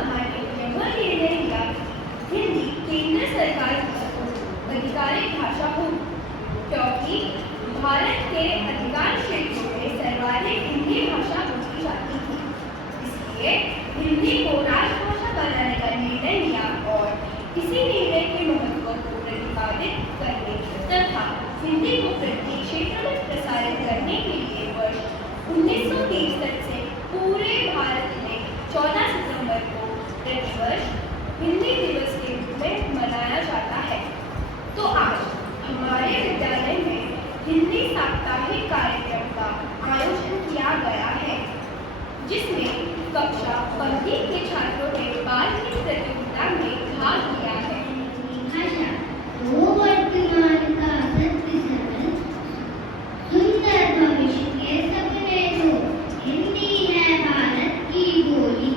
संभालने के लिए वह निर्णय लिया हिंदी केंद्र सरकार की आधिकारिक भाषा हो, क्योंकि भारत के अधिकांश क्षेत्रों में सर्वाधिक हिंदी भाषा बोली जाती थी। इसलिए हिंदी को राजभाषा बनाने का निर्णय लिया और इसी निर्णय के महत्व को प्रतिपादित करने तथा हिंदी को प्रत्येक क्षेत्र में प्रसारित करने के लिए वर्ष 1963 से पूरे भारत में 14 सितंबर को प्रतिवर्ष हिंदी दिवस के रूप में मनाया जाता है। तो आज हमारे विद्यालय में हिंदी साप्ताहिक कार्यक्रम का आयोजन किया गया है, जिसमें कक्षा 1वीं के छात्रों ने बाल गीत प्रतियोगिता में भाग लिया है। भाषा वो वर्तमान का सत्य सरल सुंदर भविष्य के सपने को, हिंदी है भारत की बोली,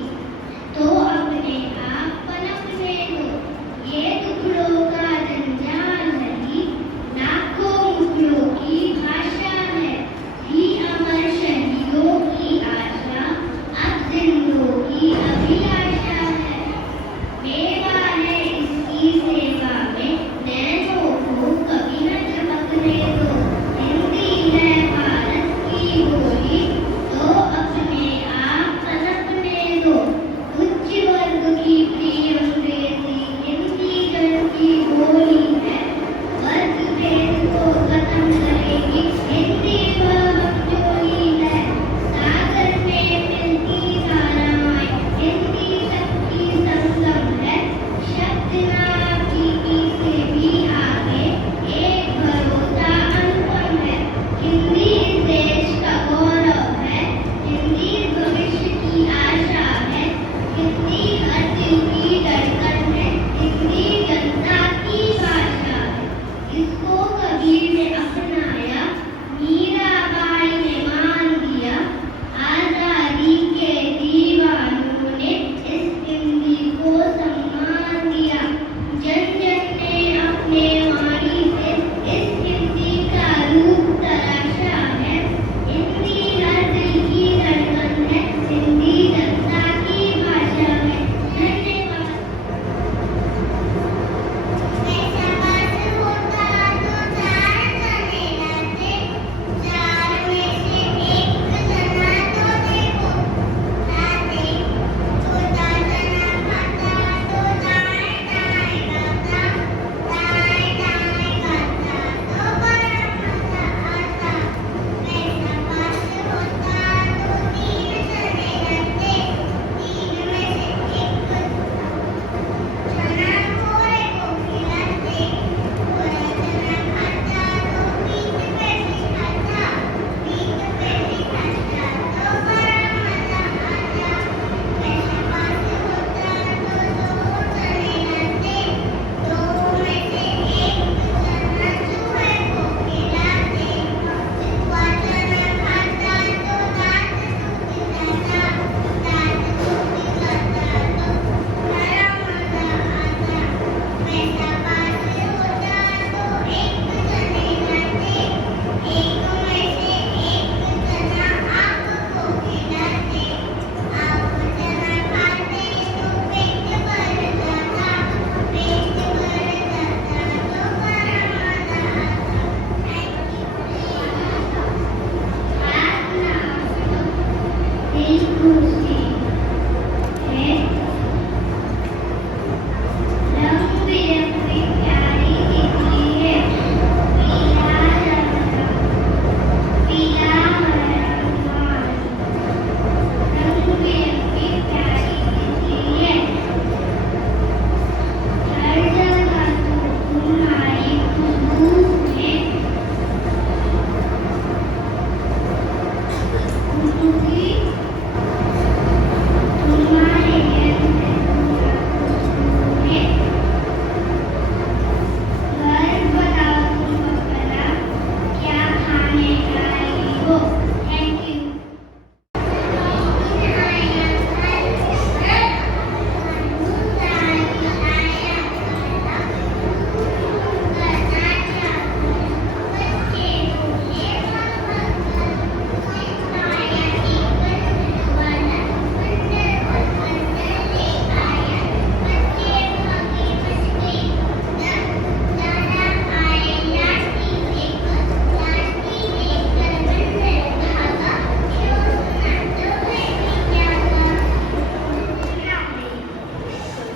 तो अपने आप पनपने को। ये टुकड़ों का जंजाल नहीं, लाखों मुखड़ों की भाषा है, भी अमर शहीदों की आशा, अब जिंदों की अभिलाषा।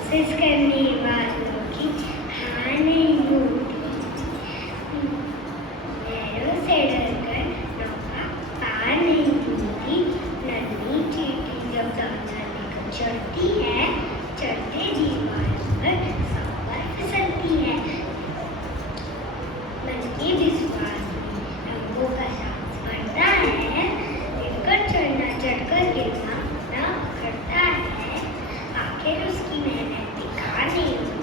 कोशिश करने वालों की हार नहीं होती। लहरों से डरकर नौका पार नहीं होती। नन्ही चींटी जब दाना लेकर चढ़ती है, चढ़ते दीवार पर सांबर फिसलती है। मन के विश्वास में रंगों का साथ बढ़ता है। गिरकर चढ़ना, चढ़कर गिरना ना करता है। आखिर उसकी मेहनत बेकार नहीं होती।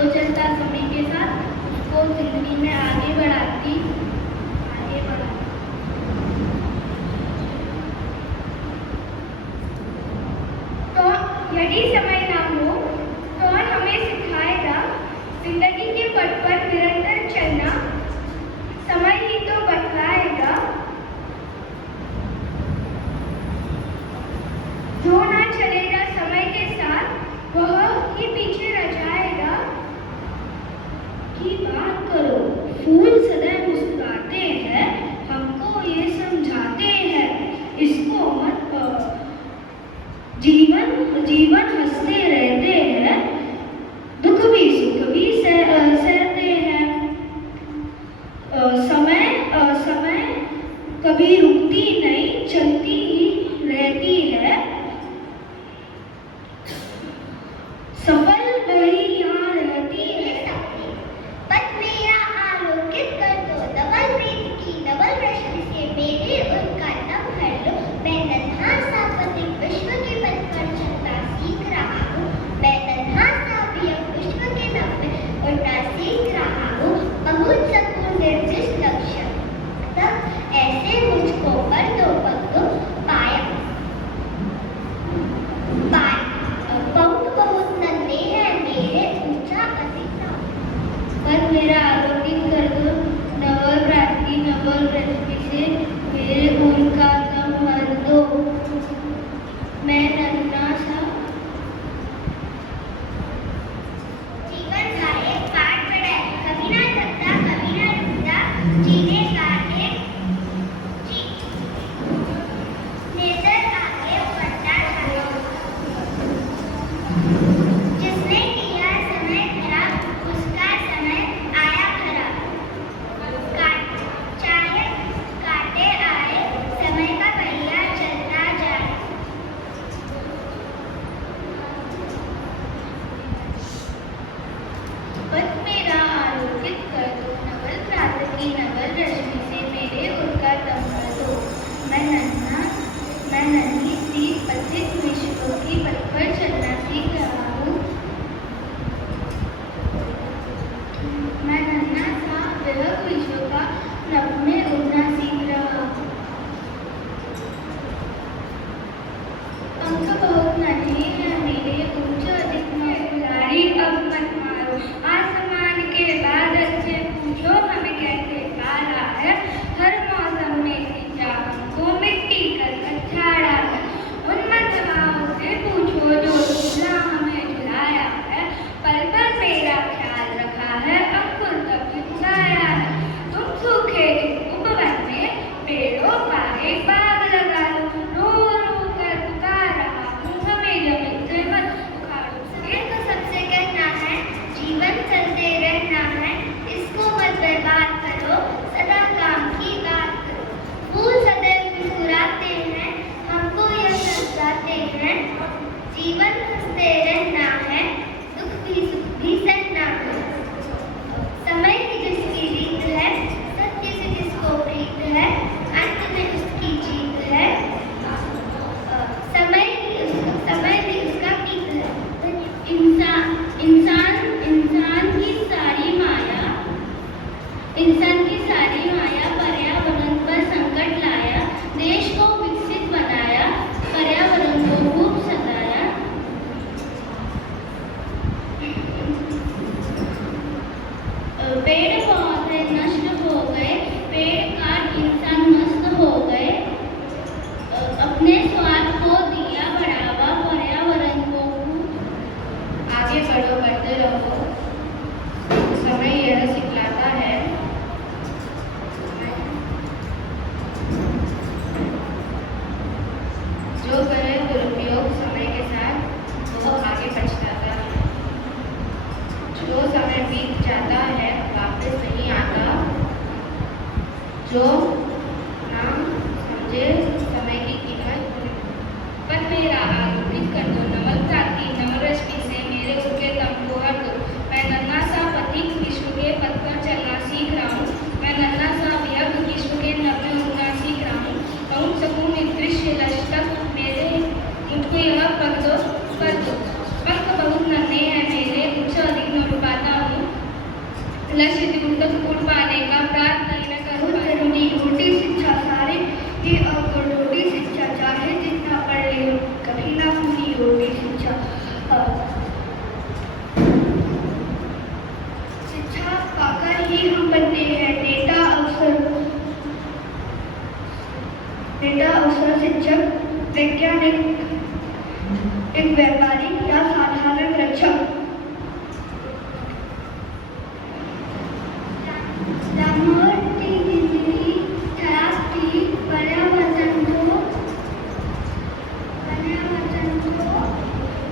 जो चलता समय के साथ उसको जिंदगी में आगे बढ़ाती। तो यदि समय ना हो तो हमें सिखाएगा जिंदगी के पथ पर निरंतर चलना। समय ही तो बतलाएगा जो ना चलेगा समय के साथ वह ही पीछे रह जाएगा। की बात करो, फूल सदैव मुस्कुराते हैं, हमको ये समझाते हैं इसको मत जीवन हंसते रहते हैं, दुख भी सुख भी सहते हैं। समय कभी रुकती नहीं, चलती ही रहती है। सफल वही यहाँ रहती है। पथ मेरा आलोकित कर दो, डबल प्रीत की डबल रश्मि से मेरे उनका दम भर लो। मैं नन्हा सा पथिक विश्व के पथ पर चलना सीख रहा हूँ। मैं नन्हा सा विहंग विश्व के दम में उड़ना सीख रहा हूँ। बहुत सकूं निर्दिष्ट लक्ष्य तक ऐसे मुझको पर दो पग दो। बहुत नन्हे हैं मेरे ऊंचा अधिक पर मेरा आलोकित कर दो नवल प्राप्ति नवल रश्मि से मेरे उनका दम भर दो। मैं नन्हा सा जीवन का एक पाठ पढ़ा है, कभी ना थकता कभी ना रुकता, जीने का एक नेतर आगे बढ़ता चला। जिसने किया समय खराब उसका समय आया खराब। चाहे काटे आए समय का पहिया चलता जाए। पथ मेरा आलोकित कर दो नवल प्रातः की नवल रश्मि से मेरे उनका दम भर दो। मैं नन्ही सी पथिक विश्व की पथ पर चलना सीख रहा हूँ। मैं नन्हा सा विहंग विश्व का नभ में उड़ना सीख रहा हूँ। पंख बहुत नन्हे हैं मेरे ऊंचे अधिक में उड़ारी अब मत मारो। आसमान के बादल से पूछो हमें कैसे पाला है। हर मौसम में सिंचा हमको मिट्टी कर झाड़ा है। उन मत हवाओं से पूछो जो झूला हमें झुलाया है। पल पल मेरा ख्याल रखा है, अंकुर तक उगाया है। तुम सूखे इस उपवन में पेड़ों का एक बाग लगा लो। रो रो कर पुकार रहा हूँ, हमें जमीन से मत उखाड़ो। ये तो सबसे कहना है जीवन चलते रहना है, इसको मत बर्बाद करो, सदा काम की बात करो। फूल सदैव मुस्कुराते हैं, हमको यह समझाते हैं जीवन हंसते रहना है, दुख भी सुख भी सहना है। समय की जिसकी रीत है, सत्य से जिसको प्रीत है, अंत में उसकी जीत है। समय भी उसका प्रीत है। इंसान की सारी माया पर्यावरण पर संकट लाया। देश को विकसित बनाया, पर्यावरण को खूब सताया। पेड़ पौधे नष्ट हो गए, पेड़ काट इंसान मस्त हो गए। अपने स्वार्थ को दिया बढ़ावा, पर्यावरण को आगे बढ़ो बढ़ते रहो। समय यह सिखलाता है जो करे दुरुपयोग समय के साथ वो आगे पछताता है। जो समय बीत जाता है वापस नहीं आता। जो ना समझे समय की कीमत। पथ मेरा आलोकित कर दो नवल प्राप्ति नवल रश्मि से मेरे उनके दम को भर दो। मैं नन्हा सा पथिक विश्व के पथ पर चलना सीख रहा हूँ। मैं नन्हा सा विहंग विश्व के नभ में उड़ना सीख रहा हूँ। पहुँच सकूँ निर्दिष्ट लक्ष्य तक मेरे मुझको यह पग दो पर दो। पंख बहुत नन्हे हैं मेरे ऊंचा अधिक न उड़ पाता लक्ष्य उनका स्कूल पाने का प्राप्त नहीं न कर बहुत पाए। जरूरी रोटी शिक्षा सारी ही अब रोटी शिक्षा चाहे जितना पढ़ ले कभी ना पूरी रोटी शिक्षा शिक्षा पाकर ही हम बनते हैं नेता अफसर शिक्षक वैज्ञानिक एक व्यापारी या साधारण रक्षक। मोटी जिंदगी खराब थी पर्यावरण को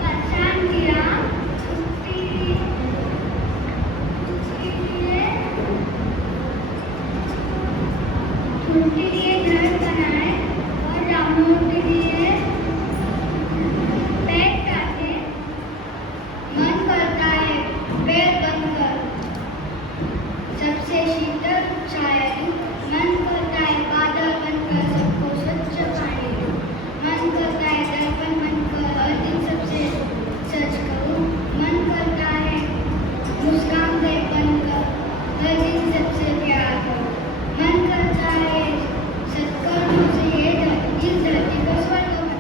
परेशान किया उसके लिए घर बनाए और रामों के लिए पेड़ काटे। मन करता है पेड़ बनकर सबसे शीतल छाया दूं। मन करता है बादल बनकर सबको स्वच्छ पानी दूं। मन करता है दर्पण बनकर हर दिन सबसे सच करूं। मन करता है मुस्कान दे बनकर हर दिन सबसे प्यार करूं। मन करता है सत्कर्मों से ये इस धरती को स्वर्ग बनाऊं।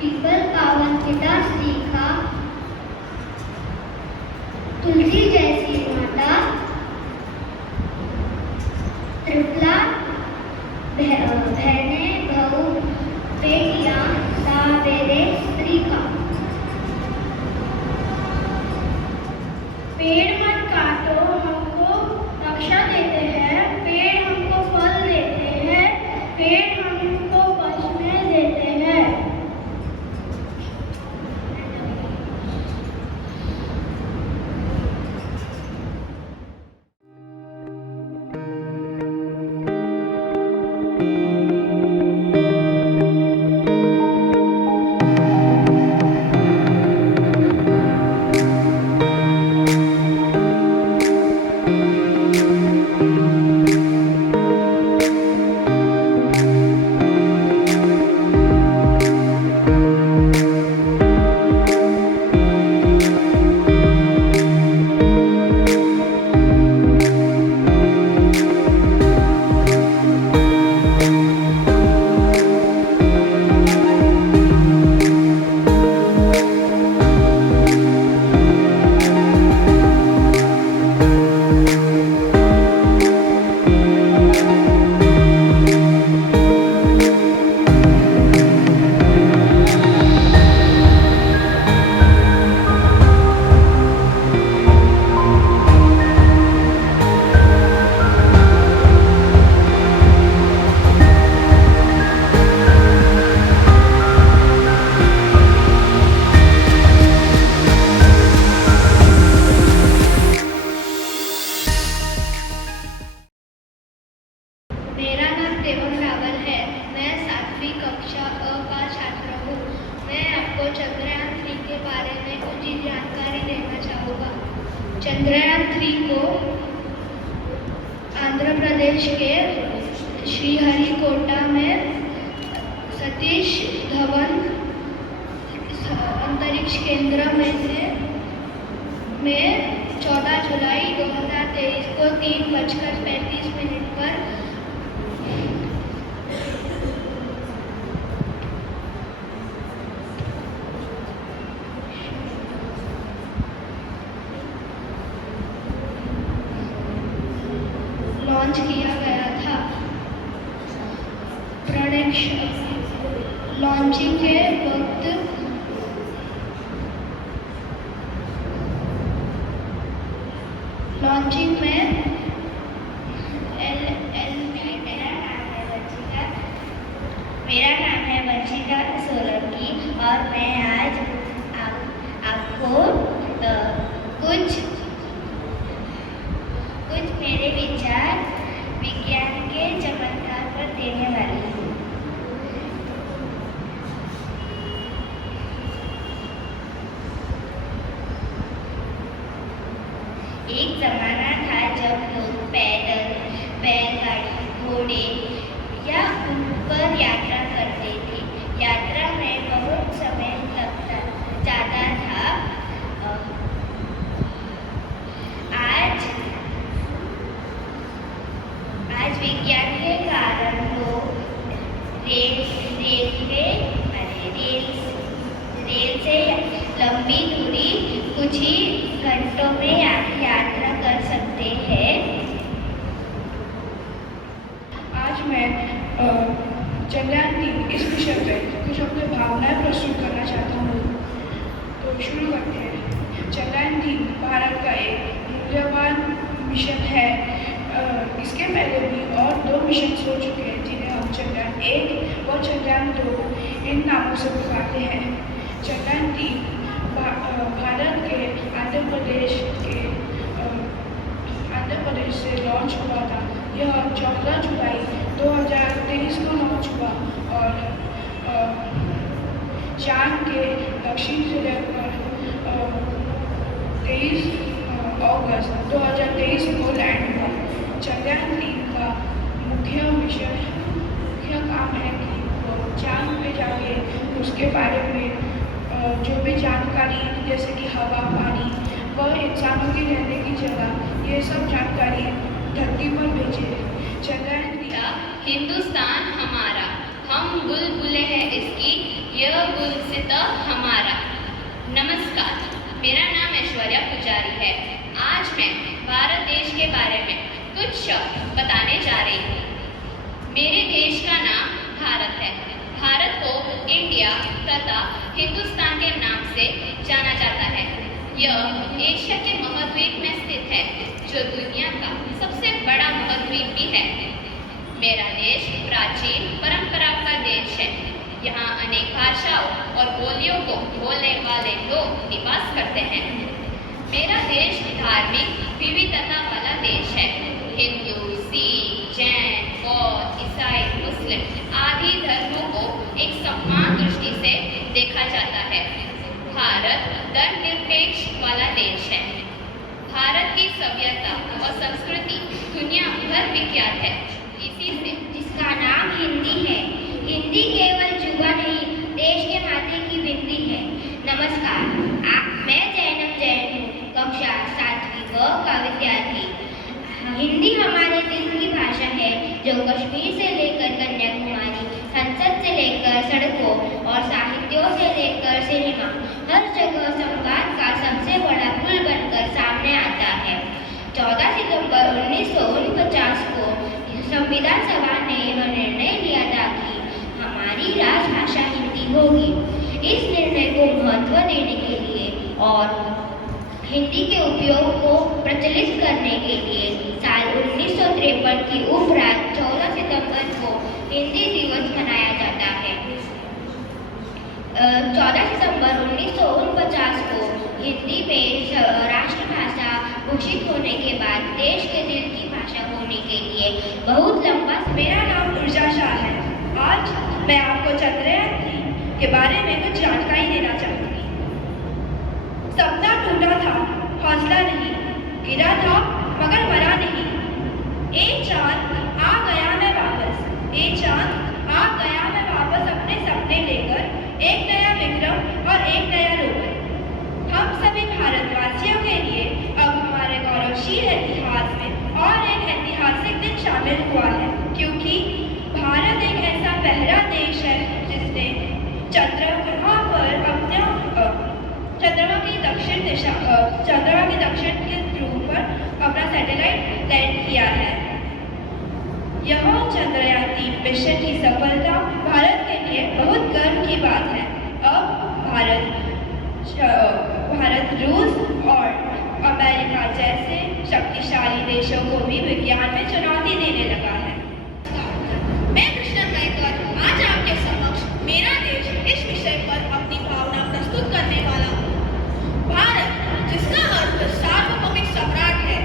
पीपल पावन पिता श्री का तुलसी जैसी माता त्रिफला बहने बहू बेटियां सावेरे स्त्री का। पेड़ मत काटो हमको रक्षा देते हैं। पेड़ हमको फल देते हैं। पेड़ हमको बचने देते हैं। मेरा नाम देवक रावल है। मैं 7वीं कक्षा अ का छात्र हूँ। मैं आपको चंद्रयान 3 के बारे में कुछ जानकारी देना चाहूँगा। चंद्रयान 3 को आंध्र प्रदेश के श्रीहरिकोटा में सतीश धवन अंतरिक्ष केंद्र में 14 जुलाई 2023 को 3:35 पर लॉन्च किया गया था। लॉन्चिंग के वक्त लॉन्चिंग में मेरा नाम है वंशिका सोलंकी और मैं आज आपको कुछ मेरे विचार विज्ञान के चमत्कार पर देने वाली हूँ। एक जमाना था जब लोग पैदल, बैलगाड़ी, घोड़े या ऊँट पर यात्रा करते थे। यात्रा में बहुत समय जाता था। लंबी दूरी कुछ ही घंटों में यात्रा कर सकते हैं। आज मैं चंद्रयान-3 इस विषय पर कुछ अपनी भावनाएं प्रस्तुत करना चाहता हूँ। तो शुरू करते हैं। चंद्रयान-3 भारत का एक मूल्यवान मिशन है। इसके पहले भी और 2 मिशन हो चुके हैं जिन्हें हम चंद्रयान-1 और चंद्रयान-2 इन नामों से पुकारते हैं। चंद्रयान-3 भारत के आंध्र प्रदेश से लॉन्च हुआ था। यह 14 जुलाई 2023 को लॉन्च हुआ और चांद के दक्षिण ध्रुव पर 23 अगस्त 2023 को लैंड हुआ। चंद्रयान-3 का मुख्य काम है कि वो चांद पे जाके उसके बारे में जो भी जानकारी जैसे कि हवा, पानी व इंसानों की रहने की जगह, ये सब जानकारी धरती पर भेजे। चंद्रयान-3 हिंदुस्तान हमारा, हम बुलबुलें हैं इसकी, यह गुलसिता हमारा। नमस्कार, मेरा नाम ऐश्वर्या पुजारी है। आज मैं भारत देश के बारे में कुछ शब्द बताने जा रही हूँ। मेरे देश का नाम भारत है। भारत को इंडिया तथा हिंदुस्तान के नाम से जाना जाता है। यह एशिया के महाद्वीप में स्थित है, जो दुनिया का सबसे बड़ा महाद्वीप भी है। मेरा देश प्राचीन परंपरा का देश है। यहाँ अनेक भाषाओं और बोलियों को बोलने वाले लोग निवास करते हैं। मेरा देश धार्मिक विविधता वाला देश है। हिंदू, सिख, जैन, बौद्ध, ईसाई, मुस्लिम आदि धर्मों को एक समान दृष्टि से देखा जाता है। भारत धर्मनिरपेक्ष वाला देश है। भारत की सभ्यता और संस्कृति दुनिया भर विख्यात है। इसी से जिसका नाम हिंदी है। हिंदी केवल जुआ नहीं, देश के माथे की बिंदी है। नमस्कार, मैं जैनब जैन हूँ, कक्षा 7वीं व का विद्यार्थी। हिंदी हमारे दिल की भाषा है, जो कश्मीर से लेकर कन्याकुमारी, संसद से लेकर सड़कों और साहित्यों से लेकर सिनेमा, हर जगह संवाद का सबसे बड़ा पुल बनकर सामने आता है। 14 सितंबर 1949 को संविधान सभा ने यह निर्णय लिया था कि हमारी राजभाषा हिंदी होगी। इस निर्णय को महत्व देने के लिए और हिंदी के उपयोग को प्रचलित करने के लिए साल 1953 की उपरांत 14 सितंबर को हिंदी दिवस मनाया जाता है। 14 सितंबर 1949 को हिंदी में राष्ट्रभाषा घोषित होने के बाद देश के दिल की भाषा होने के लिए बहुत लंबा। मेरा नाम ऊर्जा शाह है। आज मैं आपको चंद्रयान-3 के बारे में कुछ जानकारी देना चाहूँगी। सपना टूटा था, हौसला नहीं, गिरा था मगर मरा नहीं। ए चांद आ गया मैं वापस, ए चांद आ गया मैं वापस अपने सपने लेकर, एक नया विक्रम और एक नया रोवर। हम सभी भारतवासियों के लिए अब हमारे गौरवशील इतिहास में और एक ऐतिहासिक दिन शामिल हुआ है, क्योंकि भारत एक ऐसा पहला देश है जिसने चंद्रमा के दक्षिण के ध्रुव पर अपना सैटेलाइट लैंड किया है। यह चंद्रयान-3 मिशन की सफलता भारत के लिए बहुत गर्व की बात है। अब भारत रूस और अमेरिका जैसे शक्तिशाली देशों को भी विज्ञान में चुनौती देने लगा है। मैं कृष्ण नायकर आज आपके समक्ष मेरा देश इस विषय पर अपनी भावना प्रस्तुत करने वाला हूँ। भारत, जिसका अर्थ सार्वभौमिक सम्राट है।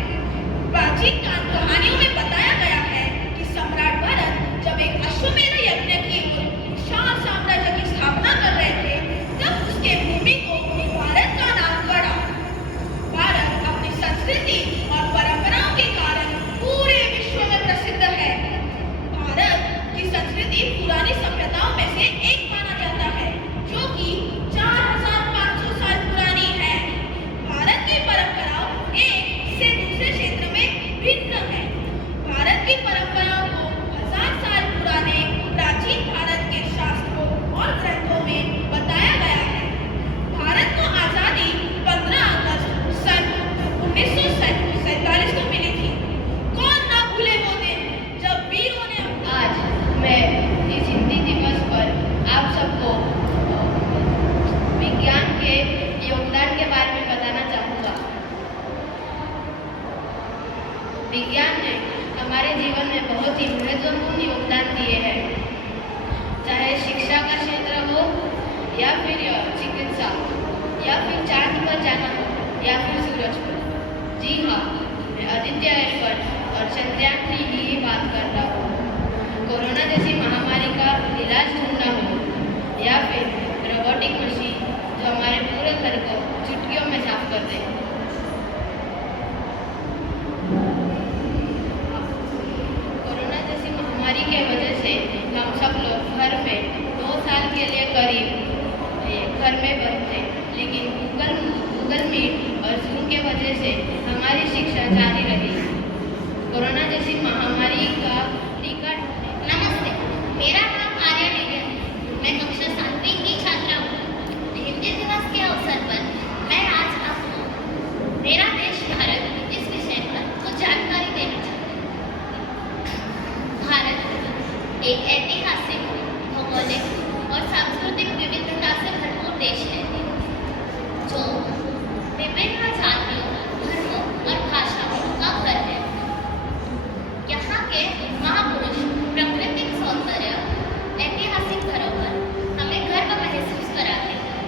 प्राचीन कहानियों में बताया गया है कि सम्राट भरत जब एक अश्वमेध यज्ञ की विशाल साम्राज्य की स्थापना कर रहे थे, तब उसके भूमि को भारत का नाम पड़ा। भारत अपनी संस्कृति और परंपराओं के कारण पूरे विश्व में हमारे जीवन में बहुत ही महत्वपूर्ण योगदान दिए हैं, चाहे शिक्षा का क्षेत्र हो या फिर चिकित्सा या फिर चांद पर जाना हो या फिर सूरज पर। जी हाँ, मैं आदित्य एल और चंद्रयान 3 की ही बात कर रहा हूँ। कोरोना जैसी महामारी का इलाज ढूंढना हो या फिर रोबोटिक मशीन जो हमारे पूरे घर को चुटकियों में साफ कर दे। कोरोना जैसी महामारी के वजह से हम सब लोग घर में 2 साल के लिए करीब घर में बंद थे, लेकिन गूगल मीट और जूम के वजह से हमारी शिक्षा जारी रही। कोरोना जैसी महामारी का टीका। नमस्ते, मेरा नाम आर्या नेगर है। मैं कक्षा 7वीं की छात्रा हूँ। हिंदी दिवस के अवसर पर मैं आज आपको मेरा देश भारत इस विषय पर कुछ जानकारी देना चाहती हूँ। भारत एक ऐतिहासिक, भौगोलिक और सांस्कृतिक विविधता से भरपूर देश है, जो विभिन्न जातियों, धर्मों और भाषाओं का घर है। यहाँ के महापुरुष, प्राकृतिक सौंदर्य, ऐतिहासिक धरोहर हमें गर्व महसूस कराते हैं।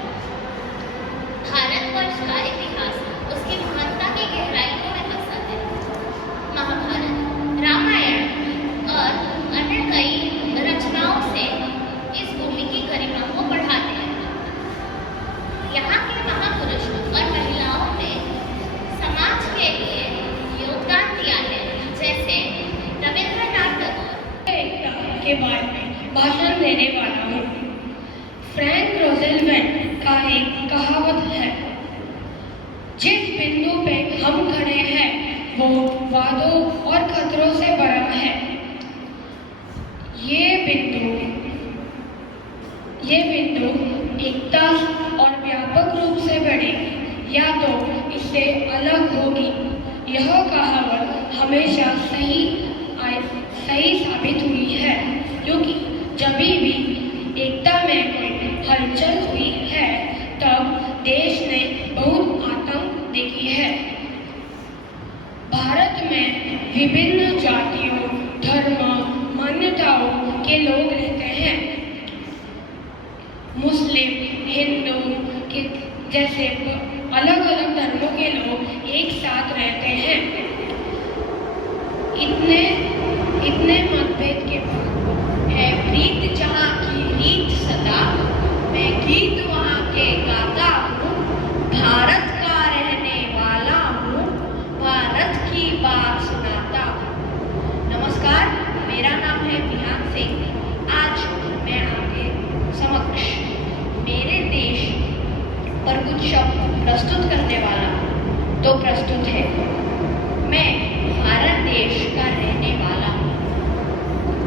भारतवर्ष का इतिहास उसकी महानता की गहराइयों में बसा है। महाभारत, रामायण और अन्य कई रचनाओं से इस भूमि की गरिमा को बढ़ाते हैं। यहाँ के महापुरुष और महिलाओं ने समाज के लिए योगदान दिया है, जैसे रविंद्रनाथ टैगोर। एकता के बारे में भाषण देने वाला हूँ। फ्रैंक रोज़वेल्ट का एक कहावत है, जिस बिंदु पे हम खड़े हैं वो वादों और खतरों से बड़ा है। ये बिंदु एकता और व्यापक रूप से बढ़े या तो इससे अलग होगी। यह कहावत हमेशा सही साबित हुई है, क्योंकि जब भी एकता में कोई हलचल हुई है तब देश ने बहुत आतंक देखी है। भारत में विभिन्न जातियों, धर्म, मान्यताओं के लोग रहते हैं। मुस्लिम, हिंदू के जैसे अलग अलग धर्मों के लोग एक साथ रहते हैं। इतने मतभेद के बाद है प्रीत जहाँ की रीत सदा, मैं गीत वहाँ के गाता हूँ। भारत का रहने वाला हूँ, भारत की बात सुनाता हूँ। नमस्कार, मेरा नाम है विहान सिंह। आज मैं आपके समक्ष मेरे देश पर कुछ शब्द प्रस्तुत करने वाला हूँ। तो प्रस्तुत है, मैं भारत देश का रहने वाला हूँ।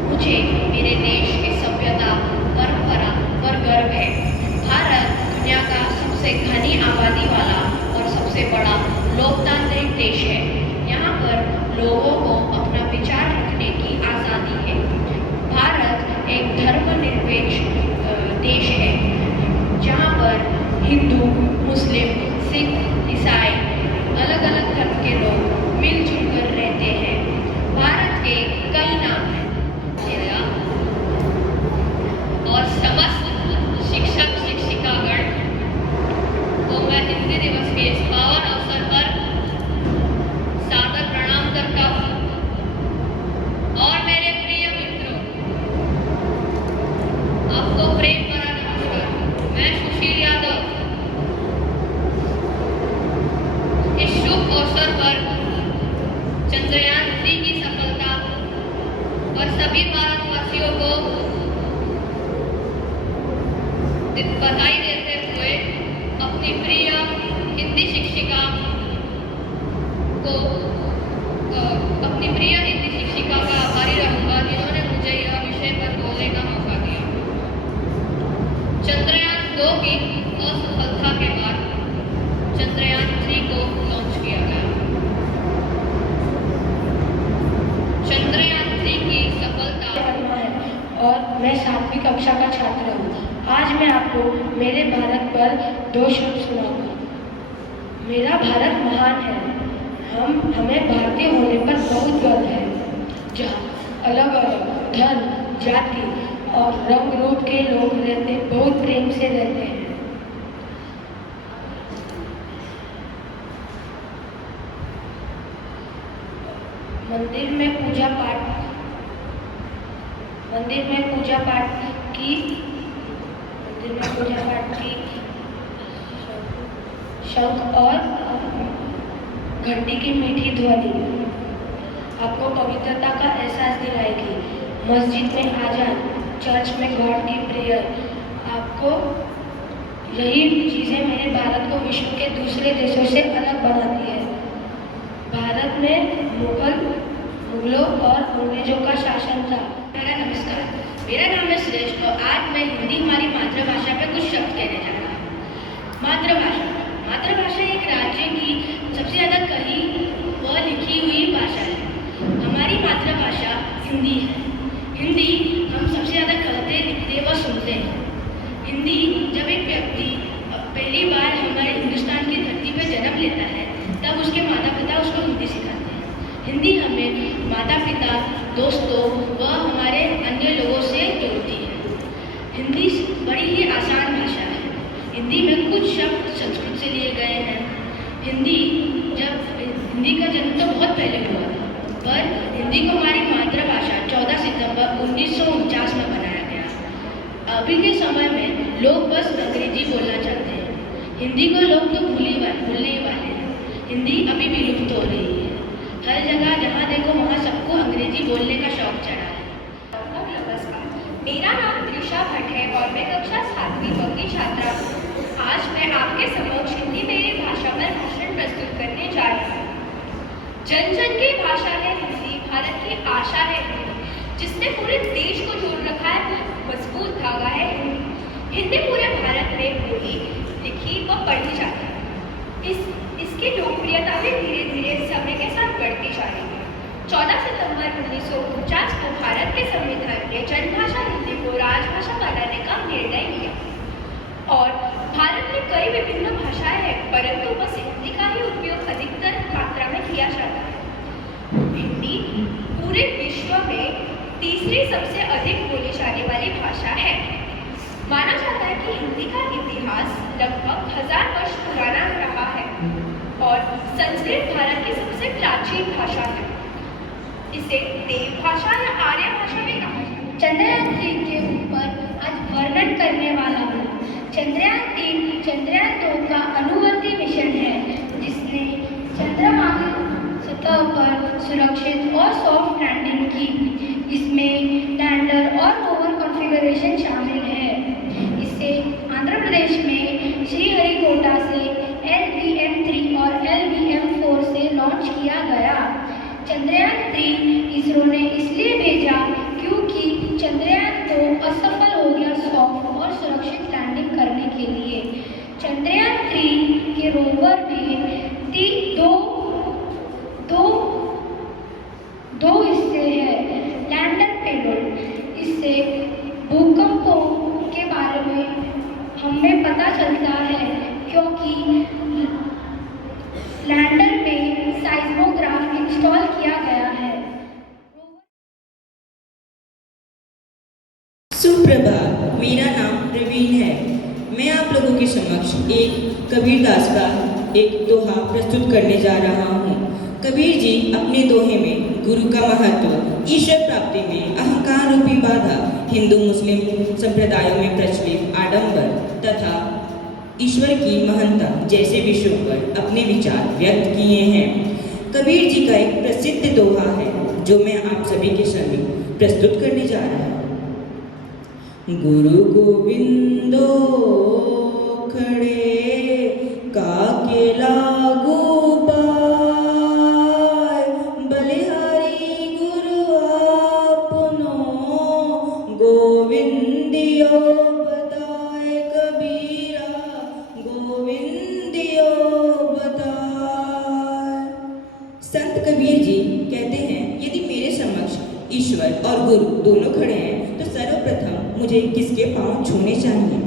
मुझे मेरे देश की सभ्यता, परंपरा पर गर्व है। भारत दुनिया का सबसे घनी आबादी वाला और सबसे बड़ा लोकतांत्रिक देश है। यहाँ पर लोगों को अपना विचार रखने की आज़ादी है। भारत एक धर्मनिरपेक्ष देश है, जहाँ पर हिंदू, मुस्लिम, सिख, ईसाई, अलग अलग धर्म के लोग मिलजुल कर रहते हैं। भारत के कई नाम हैं और समस्त शिक्षक शिक्षिकागण को मैं हिंदी दिवस के इस पावन अवसर पर सादर प्रणाम करता हूँ। और मेरे प्रिय मित्रों, आपको प्रेम भरा नमस्कार। मैं सुशील यादव इस शुभ अवसर पर चंद्रयान 3 की सफलता और सभी भारतवासियों को बधाई देते हुए अपनी प्रिय हिंदी शिक्षिका का आभारी रहूंगा, जिन्होंने मुझे यह विषय पर बोलने का मौका दिया। चंद्रयान 2 की असफलता के बाद चंद्रयान 3 को लॉन्च किया गया। चंद्रयान 3 की सफलता और मैं 7वीं कक्षा का छात्र हूँ। आज मैं आपको मेरे भारत पर 2 शब्द सुनाऊंगा। मेरा भारत महान है। हमें भारतीय होने पर बहुत गर्व है। जहाँ अलग अलग धर्म, जाति और रंग रूप के लोग बहुत प्रेम से रहते हैं। मंदिर में पूजा पाठ की शंख और घंटी की मीठी ध्वनि आपको पवित्रता का एहसास दिलाएगी। मस्जिद में आजान, चर्च में गॉड की प्रेयर, आपको यही चीज़ें मेरे भारत को विश्व के दूसरे देशों से अलग बनाती है। भारत में मुगलों और अंग्रेजों का शासन था। नमस्कार, मेरा नाम है सुरेश और आज मैं हिंदी हमारी मातृभाषा पर कुछ शब्द कहने जा रहा हूँ। मातृभाषा एक राज्य की सबसे ज़्यादा कही व लिखी हुई भाषा है। हमारी मातृभाषा हिंदी है। हिंदी हम सबसे ज़्यादा कहते, लिखते व सुनते हैं। हिंदी जब एक व्यक्ति पहली बार हमारे हिंदुस्तान की धरती पर जन्म लेता है तब उसके माता पिता उसको हिंदी सिखाते हैं। हिंदी हमें माता पिता, दोस्तों व हमारे अन्य लोगों से जोड़ती है। हिंदी बड़ी ही आसान भाषा है। हिंदी में कुछ शब्द संस्कृत से लिए गए हैं। हिंदी का जन्म तो बहुत पहले हुआ था, पर हिंदी को हमारी मातृभाषा 14 सितंबर 1949 में बनाया गया। अभी के समय में लोग बस अंग्रेजी बोलना चाहते हैं। हिंदी को लोग तो भूलने ही वाले हैं। हिंदी अभी भी लुप्त हो रही है। हर जगह जहाँ देखो वहाँ सबको अंग्रेजी बोलने का शौक चढ़ा है। नमस्कार, मेरा नाम त्रिशा भट्ट है और मैं कक्षा 7वीं की छात्रा हूँ। आज मैं आपके समक्ष हिंदी मेरी भाषा पर भाषण प्रस्तुत करने जा रही हूँ। जन जन की भाषा है हिंदी, भारत की आशा है हिंदी, जिसने पूरे देश को जोड़ रखा है, मजबूत धागा है हिंदी। हिंदी पूरे भारत में बोली, लिखी व पढ़ी जाती है। इसकी लोकप्रियता भी धीरे धीरे समय के साथ बढ़ती जा रही है। 14 सितंबर 1949 को भारत के संविधान ने जनभाषा हिंदी को राजभाषा बनाने का निर्णय लिया और भारत में कई विभिन्न भाषाएं हैं, परंतु बस हिंदी का ही उपयोग अधिकतर मात्रा में किया जाता है। हिंदी पूरे विश्व में तीसरी सबसे अधिक बोली जाने वाली भाषा है। माना जाता है कि हिंदी का इतिहास लगभग 1000 वर्ष पुराना रहा है और संस्कृत भारत की सबसे प्राचीन भाषा है। इसे देव भाषा या आर्य भाषा भी कहा जाता है। चंद्रयान 3 के ऊपर आज वर्णन करने वाला हूँ। चंद्रयान 3 चंद्रयान 2 का अनुवर्ती मिशन है, जिसने चंद्रमा की सतह पर सुरक्षित और सॉफ्ट लैंडिंग की। इसमें लैंडर और रोवर कॉन्फ़िगरेशन शामिल है। इसे आंध्र प्रदेश में श्रीहरिकोटा से LVM-3 और LVM-4 से लॉन्च किया गया। चंद्रयान 3 इसरो ने इसलिए भेजा क्योंकि चंद्रयान 2 असफल हो गया सॉफ्ट और सुरक्षित लैंडिंग करने के लिए। चंद्रयान 3 के रोवर में दो हिस्से हैं। लैंडर पेलोड, इससे भूकंपों के बारे में हमें पता चलता है क्योंकि लैंडर में साइस्मोग्राफ इंस्टॉल किया गया है। सुप्रभात, मेरा नाम प्रवीण है। मैं आप लोगों के समक्ष एक कबीरदास का एक दोहा प्रस्तुत करने जा रहा हूँ। कबीर जी अपने दोहे में गुरु का महत्व, ईश्वर प्राप्ति में अहंकार रूपी बाधा, हिंदू मुस्लिम संप्रदायों में प्रचलित आडंबर तथा ईश्वर की महानता जैसे विषयों पर अपने विचार व्यक्त किए हैं। कबीर जी का एक प्रसिद्ध दोहा है जो मैं आप सभी के सामने प्रस्तुत करने जा रहा हूँ। गुरु गोविंदो खड़े काके लागू पाय, बलिहारी गुरु आपनो गोविंदियो बताए। कबीरा गोविंदियो बताए। संत कबीर जी कहते हैं, यदि मेरे समक्ष ईश्वर और गुरु दोनों खड़े हैं तो सर्वप्रथम मुझे किसके पांव छूने चाहिए?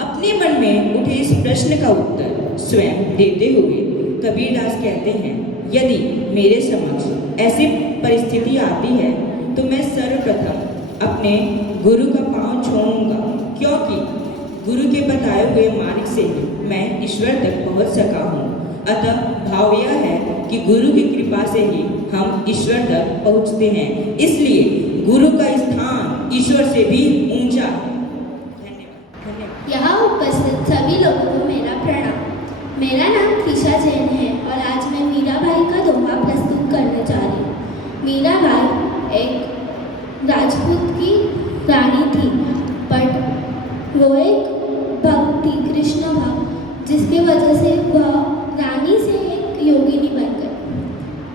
अपने मन में उठे इस प्रश्न का उत्तर स्वयं देते हुए कबीरदास कहते हैं, यदि मेरे समक्ष ऐसी परिस्थिति आती है तो मैं सर्वप्रथम अपने गुरु का पांव छूऊंगा, क्योंकि गुरु के बताए हुए मार्ग से मैं ईश्वर तक पहुंच सका हूँ। अतः भाव यह है कि गुरु की कृपा से ही हम ईश्वर तक पहुँचते हैं, इसलिए गुरु का स्थान ईश्वर से भी ऊंचा है। धन्यवाद। यहाँ उपस्थित सभी लोगों को मेरा प्रणाम। मेरा नाम त्रिशा जैन है और आज मैं मीराबाई का दोहा प्रस्तुत करने जा रही हूँ। मीराबाई एक राजपूत की रानी थी, बट वो एक भक्त थी, कृष्ण भक्त, जिसकी वजह से वह रानी से एक योगिनी बन गई।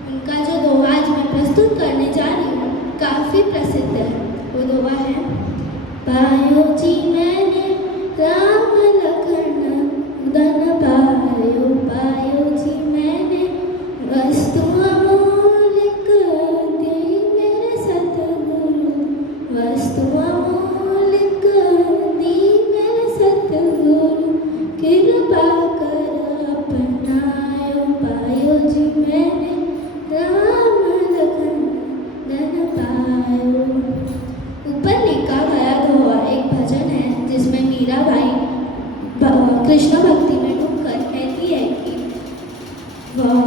उनका जो दोहा आज मैं प्रस्तुत करने जा रही हूँ काफ़ी प्रसिद्ध है। वो दोहा है, पायो जी मैंने राम लखन धन पायो, पायो जी मैंने वस्तु अमूलिक दी मेरे सतगुरु, वस्तु अमूलिक दी मेरे सतगुरु, कृपा कर अपनायो, पायो जी मैंने राम लखन धन पायो। ऊपर लिखा गया दोहा एक भजन है जिसमें मीराबाई कृष्ण भक्ति में डूबकर कहती है कि वह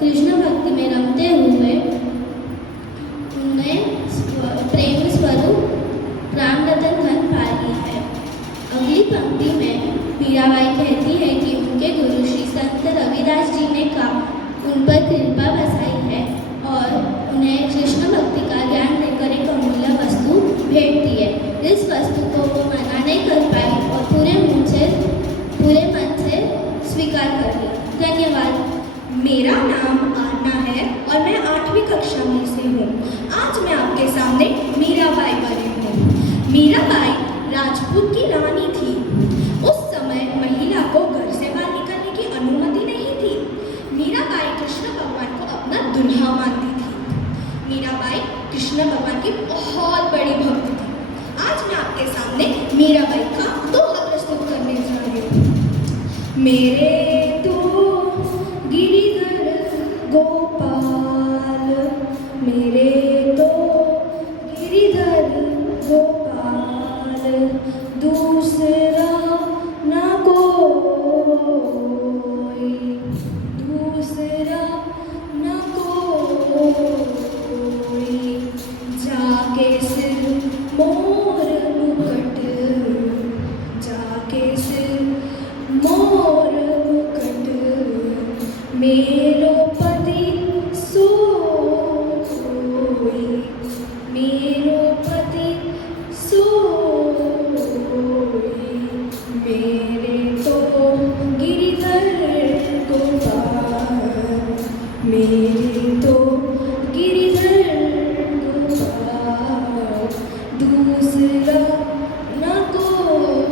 कृष्ण भक्ति में रमते हुए उन्हें प्रेम स्वरूप राम रतन धन पा ली है। अगली पंक्ति में मीराबाई कहती है कि उनके गुरु श्री संत रविदास जी ने उन पर कृपा बसाई है और उन्हें कृष्ण भक्ति का ज्ञान देकर एक अमूल्य वस्तु भेंट दी है। इस वस्तु को वो मना नहीं कर पाई और पूरे मन से स्वीकार कर लिया। धन्यवाद। मेरा नाम आरना है और मैं 8वीं कक्षा में से हूँ। आज मैं आपके सामने मीराबाई बनी हूँ। मीराबाई राजपूत की रानी थी। उस समय महिला को घर से बाहर निकलने की अनुमति नहीं थी। मीराबाई कृष्ण भगवान को अपना दुल्हा मानती थी। मीराबाई कृष्ण भगवान की बहुत बड़ी भक्त थी। आज मैं आपके सामने मीराबाई का दोहा प्रस्तुत करने जा रही हूँ। मेरे तो गिरिधर गोपाल, मेरे तो गिरिधर गोपाल, दूसरा न कोई, दूसरा न कोई, जाके सिर मोर मुकुट, जाके सिर मोर मुकुट, मेरो पति सोई, मेरो पति सोई, मेरे तो गिरिधर गोपाल, मेरे तो गिरिधर गोपाल, दूसरा न कोई,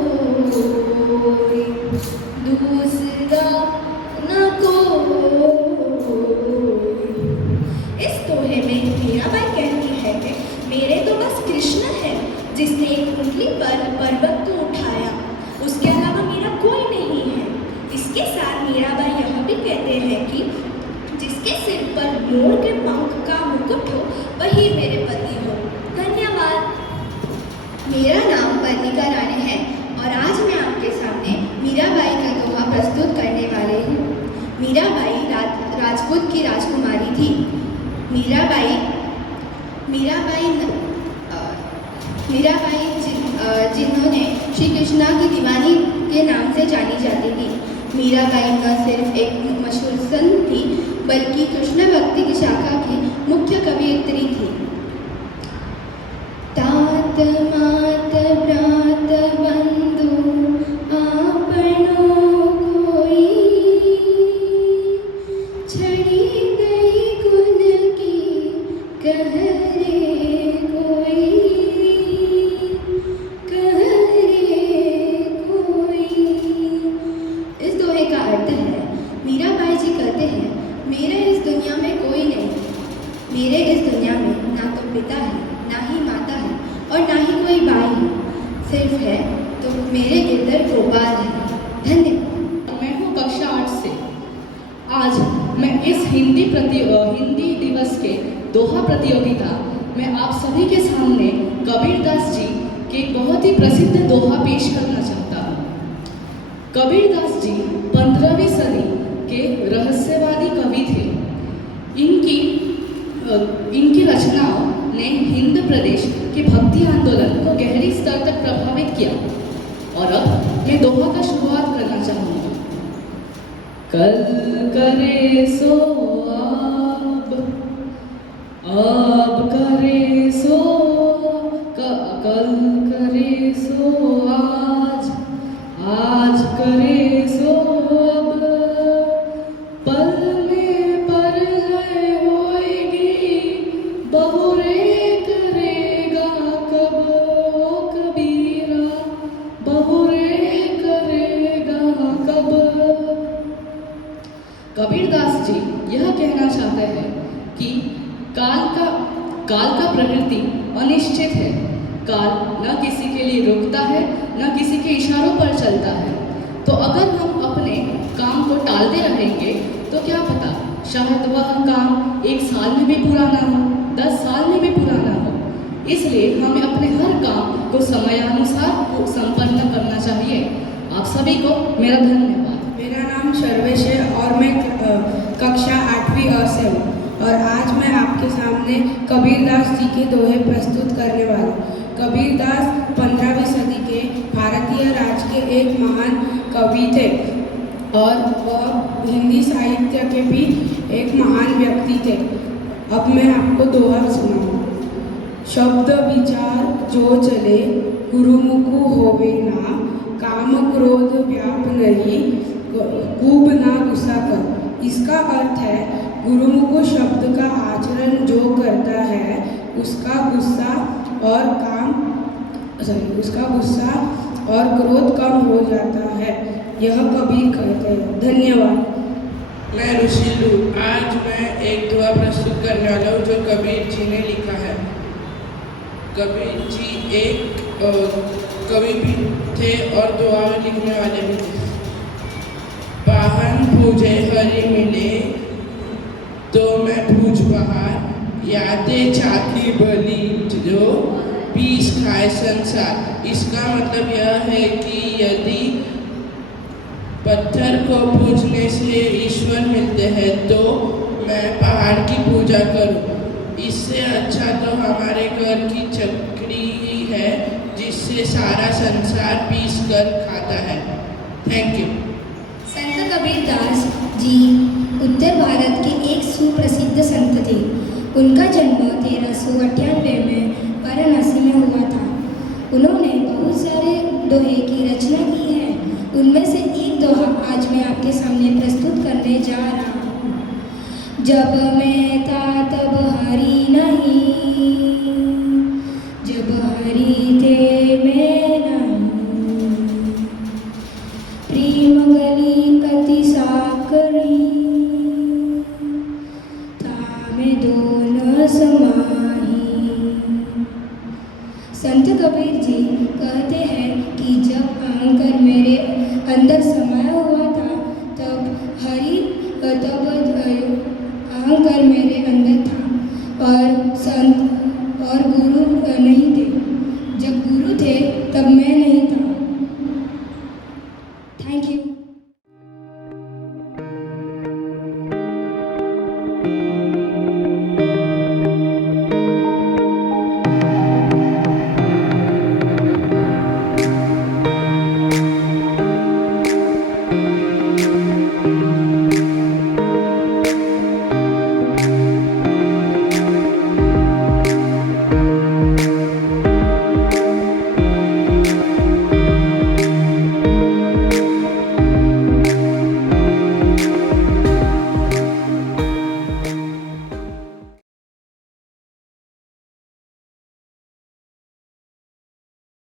दूसरा न कोई। इस दोहे में मीराबाई कहती है कि मेरे तो बस कृष्ण है जिसने एक उंगली पर पर्वत को उठाया, उसके अलावा मेरा कोई नहीं है। इसके साथ मीराबाई यह भी कहते हैं कि जिसके सिर पर मोर के पंख का मुकुट हो वही मेरे पति हो। धन्यवाद। मेरा नाम वर्णिका रानी है और आज मैं आपके सामने मीराबाई का दोहा प्रस्तुत करने वाली हूँ। मीराबाई राजपूत की राजकुमारी थी। मीराबाई जिन्होंने श्री कृष्णा की दीवानी के नाम से जानी जाती थी। मीराबाई न सिर्फ एक मशहूर संत थी बल्कि कृष्ण भक्ति की शाखा की मुख्य कवयित्री थी। तात मात भ्रात बंधु आपनो कोई, छड़ी गई गुण की कह रे कोई, कह रे कोई। इस दोहे का अर्थ है, मीराबाई जी कहते हैं, मेरे इस दुनिया में कोई नहीं, मेरे इस दुनिया में ना तो पिता है, ना ही माता है और ना ही कोई भाई है, सिर्फ है तो मेरे गिरधर गोपाल है। धन्यवाद। मैं हूँ कक्षा 8 से। आज मैं इस हिंदी दिवस के दोहा प्रतियोगिता में आप सभी के सामने कबीरदास जी के एक बहुत ही प्रसिद्ध दोहा पेश करना चाहता हूँ। कबीरदास जी 15वीं सदी के रहस्यवादी कवि थे। इनकी रचनाओं ने हिंद प्रदेश के भक्ति आंदोलन को गहरी स्तर तक प्रभावित किया। और अब मैं दोहा का शुरुआत करना चाहूँगा। कल करे सो अब करे सो कल करे सो आज करे सो अब पल में पर है होएगी बहुरे करेगा कब ओ कबीरा बहुरे करेगा कब। कबीरदास जी यह कहना चाहते हैं कि काल का प्रकृति अनिश्चित है। काल न किसी के लिए रुकता है न किसी के इशारों पर चलता है। तो अगर हम अपने काम को टालते रहेंगे तो क्या पता शायद वह काम 1 साल में भी पूरा ना हो, 10 साल में भी पूरा ना हो। इसलिए हमें अपने हर काम को समयानुसार संपन्न करना चाहिए। आप सभी को मेरा धन्यवाद। मेरा नाम सर्वेश है और मैं कक्षा 8वीं अ से हूँ और आज मैं आपके सामने कबीरदास जी के दोहे प्रस्तुत करने वाला हूँ। कबीरदास 15वीं सदी के भारतीय राज के एक महान कवि थे और वह हिंदी साहित्य के भी एक महान व्यक्ति थे। अब मैं आपको दोहा सुनाऊँ। शब्द विचार जो चले गुरुमुखु होवे ना, काम क्रोध व्याप नहीं खूब ना गुस्सा कर। इसका अर्थ है गुरुमुख शब्द का आचरण जो करता है उसका गुस्सा और क्रोध कम हो जाता है। यह कबीर कहते हैं। धन्यवाद। मैं ऋषिलू। आज मैं एक दोहा प्रस्तुत करने वाला हूँ जो कबीर जी ने लिखा है। कबीर जी एक कवि भी थे और दोहा लिखने वाले भी थे। पाहन पूजे हरि मिले तो मैं पूज बहार, यादें चाहती भली जो पीस खाए संसार। इसका मतलब यह है कि यदि पत्थर को पूजने से ईश्वर मिलते हैं तो मैं पहाड़ की पूजा करूं। इससे अच्छा तो हमारे घर की चक्री ही है जिससे सारा संसार पीस कर खाता है। Thank you. संत कबीरदास जी उत्तर भारत के एक सुप्रसिद्ध संत थे। उनका जन्म 1398 में वाराणसी में हुआ था। उन्होंने बहुत सारे दोहे की रचना की है। उनमें से एक दोहा आज मैं आपके सामने प्रस्तुत करने जा रहा हूँ। जब मैं था तब हरि नहीं,